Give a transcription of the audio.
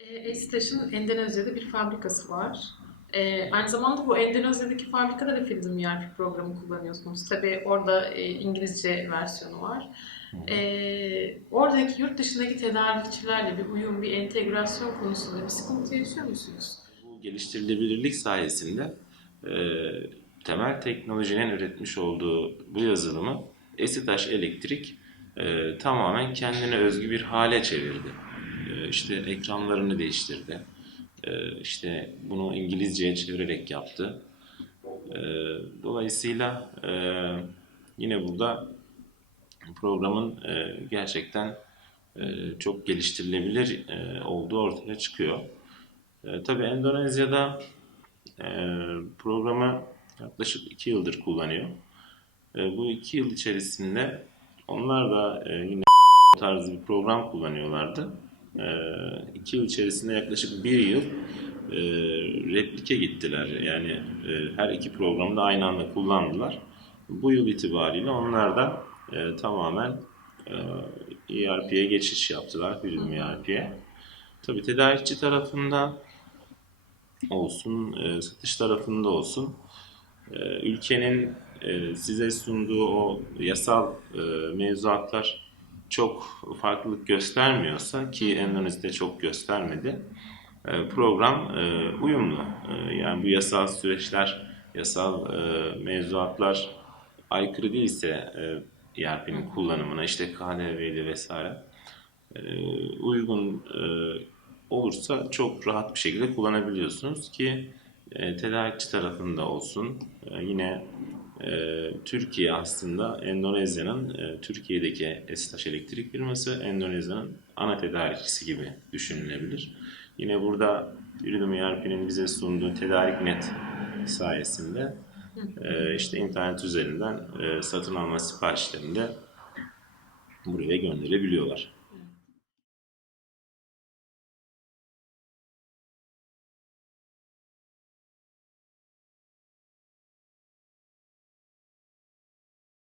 E, Esitaş'ın Endonezya'da bir fabrikası var. E, aynı zamanda bu Endonezya'daki fabrikada da Freedom ERP programı kullanıyorsunuz. Tabii orada e, İngilizce versiyonu var. E, oradaki yurt dışındaki tedarikçilerle bir uyum, bir entegrasyon konusunda bir sıkıntı yaşıyor musunuz? Bu geliştirilebilirlik sayesinde e, temel teknolojinin üretmiş olduğu bu yazılımı Esitaş Elektrik e, tamamen kendine özgü bir hale çevirdi. İşte ekranlarını değiştirdi. E, işte bunu İngilizceye çevirerek yaptı. E, dolayısıyla e, yine burada programın e, gerçekten e, çok geliştirilebilir olduğu ortaya çıkıyor. Tabii Endonezya'da programı yaklaşık iki yıldır kullanıyor. Bu iki yıl içerisinde onlar da yine tarzı bir program kullanıyorlardı. E, iki yıl içerisinde yaklaşık bir yıl e, replike gittiler. Yani e, her iki programı da aynı anda kullandılar. Bu yıl itibariyle onlar da e, tamamen e, ERP'ye geçiş yaptılar, Freedom ERP'ye. Tabii tedarikçi tarafında olsun, e, satış tarafında olsun e, ülkenin e, size sunduğu o yasal e, mevzuatlar çok farklılık göstermiyorsa ki Endonezya'da çok göstermedi. e, program e, uyumlu. E, yani bu yasal süreçler, yasal mevzuatlar aykırı değilse ERP'nin kullanımına işte KDV'li vesaire uygun olursa çok rahat bir şekilde kullanabiliyorsunuz ki tedarikçi tarafında olsun yine e, Türkiye aslında Endonezya'nın e, Türkiye'deki Esitaş Elektrik firması Endonezya'nın ana tedarikçisi gibi düşünülebilir. Yine burada Iridium ERP'nin bize sunduğu tedarik net sayesinde e, işte internet üzerinden e, satın alma siparişlerini de buraya gönderebiliyorlar.